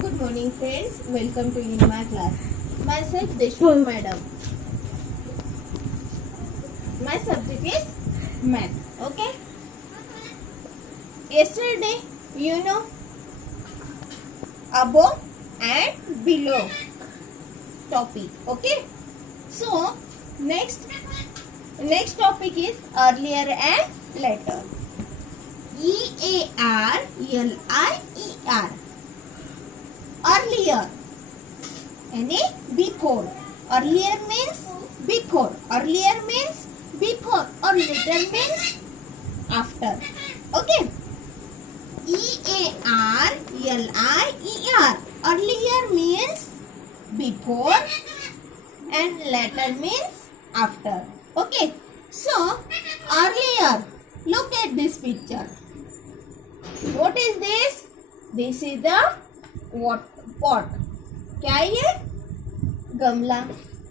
Good morning, friends. Welcome to in my class. Myself Deshmukh Madam. My subject is math. Okay. Yesterday, above and below topic. Okay. So next topic is earlier and later. EARLIER. Earlier यानी before. Earlier means before. Earlier means before और later means after. Okay. EARLIER. Earlier means before and later means after. Okay. So earlier, look at this picture. What is this? This is the pot. क्या है ये? गमला.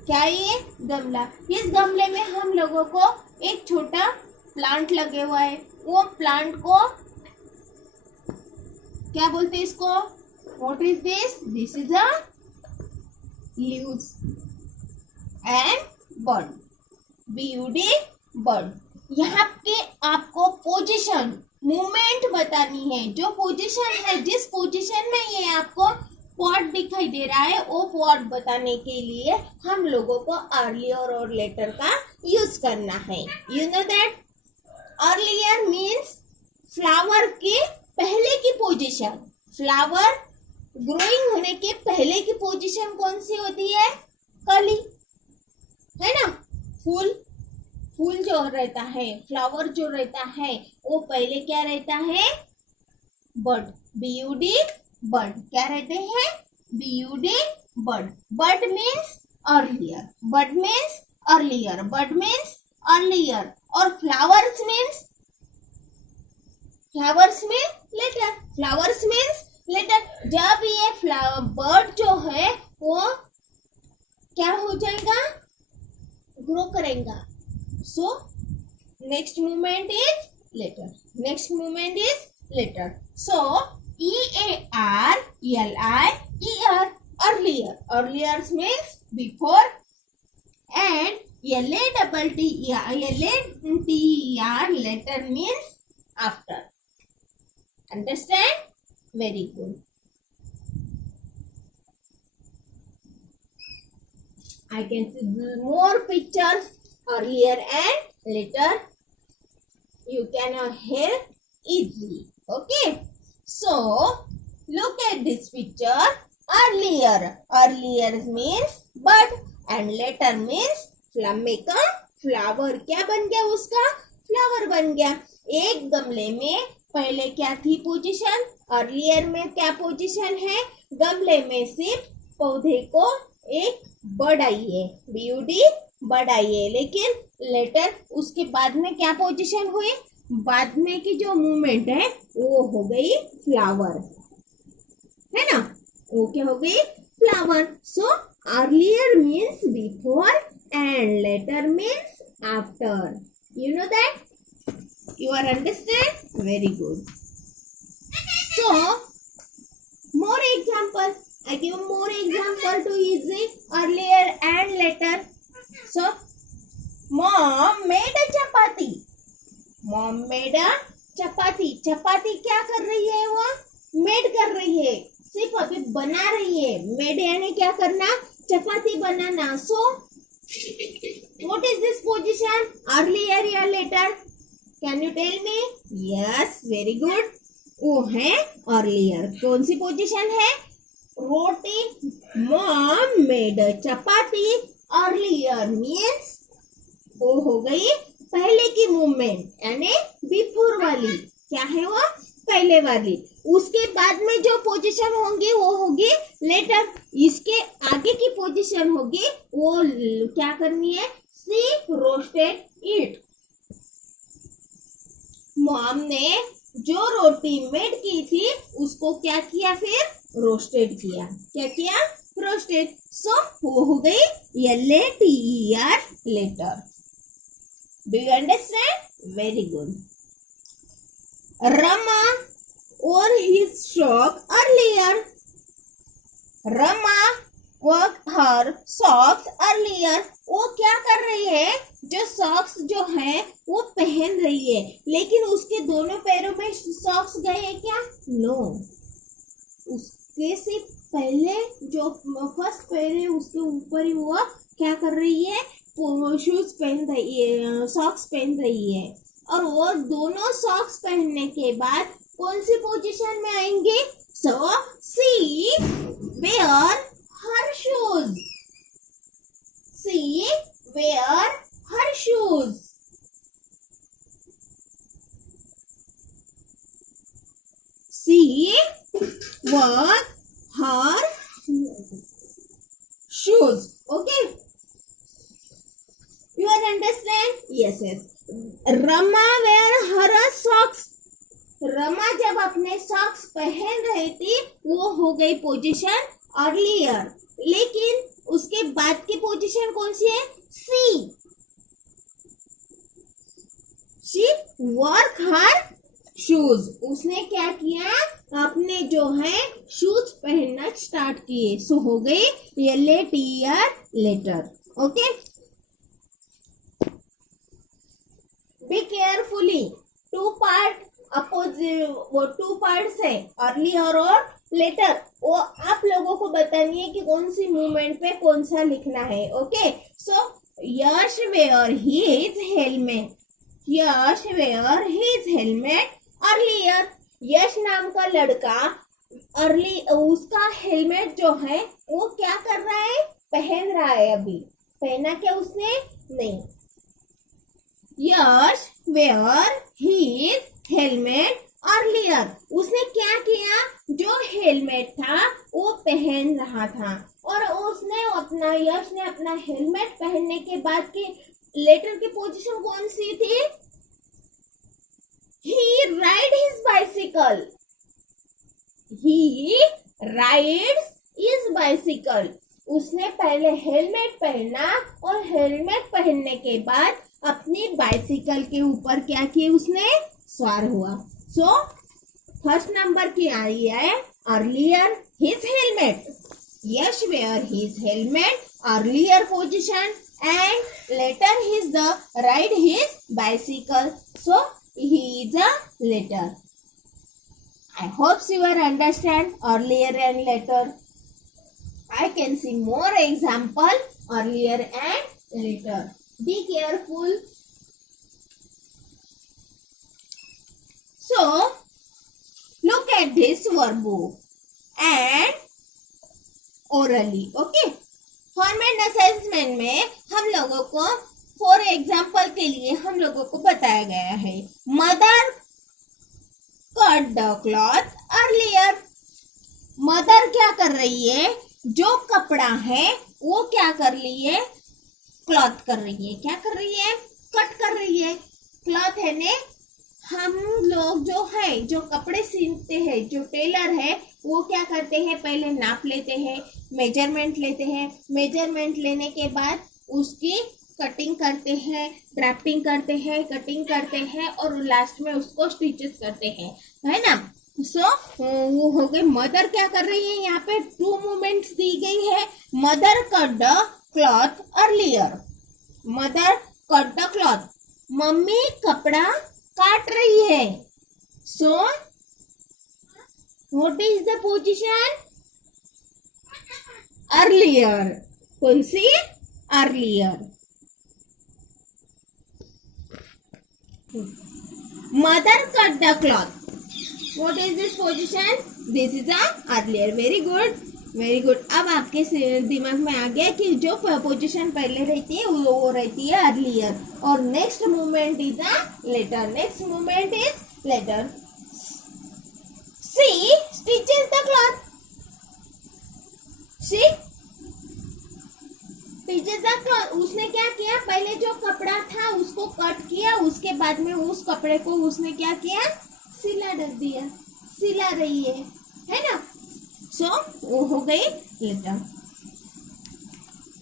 क्या है ये? गमला. इस गमले में हम लोगों को एक छोटा प्लांट लगे हुआ है. वो प्लांट को क्या बोलते हैं इसको? What is this? This is a leaves and bud. BUD bud. यहाँ पे आपको पोजीशन मूवमेंट बतानी है. जो पोजीशन है, जिस पोजीशन में ये आपको पॉट दिखाई दे रहा है, वो पॉट बताने के लिए हम लोगों को अर्लियर और लेटर का यूज करना है. You know that earlier means flower के पहले की पोजीशन. फ्लावर ग्रोइंग होने के पहले की पोजीशन कौन सी होती है? कली, है ना. फूल जो रहता है, फ्लावर जो रहता है, वो पहले क्या रहता है? बड. BUD बड. क्या रहते हैं? BUD bud. Bud means earlier. Bud means earlier. Bud means earlier. और flowers means later. Flowers means later. जब ये फ्लावर बर्ड जो है वो क्या हो जाएगा? ग्रो करेगा. So next movement is later. Next movement is later. So EARLIER earlier. Earlier means before and LATTER later means after. Understand? Very good. I can see more pictures. Earlier and later you can hear easily. Okay. So look at this picture. Earlier means bud and later means flower. क्या बन गया उसका? Flower बन गया. एक गमले में पहले क्या थी पोजीशन? अर्लियर में क्या पोजीशन है? गमले में सिर्फ पौधे को एक बड आई है. BUD बड आई है. लेकिन लेटर उसके बाद में क्या पोजीशन हुई? बाद में की जो मूवमेंट है वो हो गई फ्लावर, है ना. वो क्या हो गई? Flower. So earlier means before and later means after. You know that? You are understand? Very good. So more example. I give more example to easy earlier and later. So, mom made a chapati. Mom made a chapati. चपाती क्या कर रही है? वो made कर रही है. सिर्फ अभी बना रही है. मेड यानी क्या करना? चपाती बनाना. So, what is this position? Earlier या later? Can you tell me? Yes, very good. वो है earlier. कौन सी पोजीशन है? रोटी. Mom made a chapati. Earlier means वो हो गई पहले की मूवमेंट यानी बिफोर वाली. क्या है वो? पहले वाली. उसके बाद में जो पोजीशन होंगी वो होगी लेटर. इसके आगे की पोजीशन होगी वो क्या करनी है? सी रोस्टेड इट. मॉम ने जो रोटी मेड की थी उसको क्या किया? फिर रोस्टेड किया. क्या किया? रोस्टेड. सो वो हो गई LATER later. Do you understand? Very good. Rama wore his frock earlier. Rama work her socks earlier, वो क्या कर रही है, जो सॉक्स जो है वो पहन रही है, लेकिन उसके दोनों पैरों में सॉक्स गए हैं क्या? नो, उसके से पहले जो फर्स्ट पैर है उसके ऊपर ही वो क्या कर रही है, शूज पहन रही है, सॉक्स पहन रही है। और वो दोनों सॉक्स पहनने के बाद कौन सी पोजीशन में आएंगे? So she wear her shoes, she wear her shoes. She wear her shoes. Okay, you understand? Yes, yes. Rama wear her socks. Rama जब अपने सॉक्स पहन रही थी वो हो गई पोजीशन अर्लियर, लेकिन उसके बाद की पोजीशन कौन सी है? सी, शी वर्क हर शूज, उसने क्या किया, अपने जो है शूज पहनना स्टार्ट किए। सो हो गई LATER later. Okay, be carefully, two part opposite, वो टू पार्ट्स है अर्लियर और लेटर, वो आप लोगों को बतानी है कि कौन सी मूवमेंट पे कौन सा लिखना है। Okay, so Yash wear his helmet, Yash wear his helmet earlier, Yash नाम का लड़का अर्ली उसका हेलमेट जो है वो क्या कर रहा है, पहन रहा है। अभी पहना क्या उसने? नहीं। यश वेयर हिज हेलमेट अर्लियर, उसने क्या किया, जो हेलमेट था वो पहन रहा था, और उसने अपना यश ने अपना हेलमेट पहनने के बाद की लेटर की पोजीशन कौन सी थी? He ride his bicycle. He rides his bicycle. उसने पहले हेलमेट पहना और हेलमेट पहनने के बाद अपनी बाइसिकल के ऊपर क्या किया, उसने सवार हुआ। सो फर्स्ट नंबर की आ रही है earlier his helmet, Yash wear his helmet earlier position and later his the ride his bicycle, so he is a letter. I hope you will understand earlier and later. I can see more example earlier and later. Be careful. So look at this verb and orally. Okay. Format assessment में हम लोगों को for example के लिए हम लोगों को बताया गया है, mother cut the cloth earlier, mother क्या कर रही है, जो कपड़ा है वो क्या कर रही है, क्लॉथ कर रही है, क्या कर रही है, कट कर रही है। क्लॉथ है ने, हम लोग जो है जो कपड़े सीते हैं, जो टेलर है वो क्या करते हैं, पहले नाप लेते हैं, मेजरमेंट लेते हैं, मेजरमेंट लेने के बाद उसकी कटिंग करते हैं, ड्राफ्टिंग करते हैं, कटिंग करते हैं और लास्ट में उसको स्टिचेस करते हैं, है ना। सो वो हो गए, मदर क्या कर रही है, यहाँ पे टू मूवमेंट्स दी गई है, mother cut the cloth earlier, mother cut the cloth, mummy कपड़ा काट रही है। So what is the position? Earlier, कौन सी? Earlier. Mother cut the cloth. What is this position? This is a earlier. Very good, very good. अब आपके दिमाग में आ गया कि जो पोजीशन पहले रहती है वो रहती है अर्लियर, और next movement is a later, next movement is later. She stitches the cloth. She उसने क्या किया, पहले जो कपड़ा था उसको कट किया, उसके बाद में उस कपड़े को उसने क्या किया, सिला डाल दिया, सिला रही है ना। सो वो हो गई later.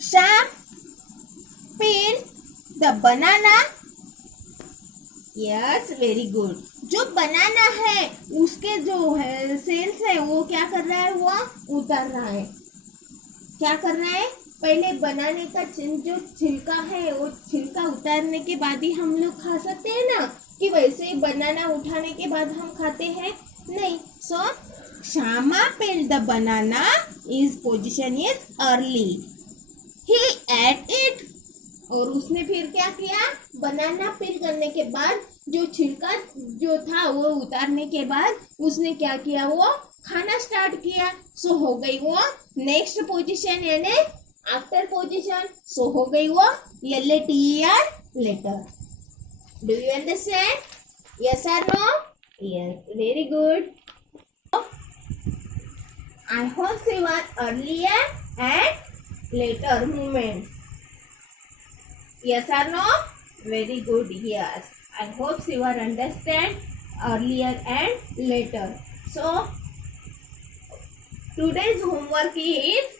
Sharp peel the banana. Yes, very good. जो बनाना है उसके जो है सेल्स है वो क्या कर रहा है, वो उतर रहा है। क्या करना है, पहले बनाने का जो छिलका है वो छिलका उतारने के बाद ही हम लोग खा सकते हैं ना, कि वैसे ही बनाना उठाने के बाद हम खाते हैं नहीं. सो Shyama peeled the banana, his position is early. He ate it. और उसने फिर क्या किया, बनाना पील करने के बाद जो छिलका जो था वो उतारने के बाद उसने क्या किया, वो खाना स्टार्ट किया. सो हो गई वो नेक्स्ट पोजीशन यानी आफ्टर पोजीशन. सो हो गई वो LATER later. Do you understand? Yes और no? Yes, very good. I hope you are earlier and later moments. Yes or no? Very good. Yes. I hope you are understand earlier and later. So today's homework is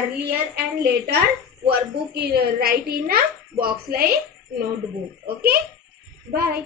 earlier and later workbook. Write in a box like notebook. Okay. Bye.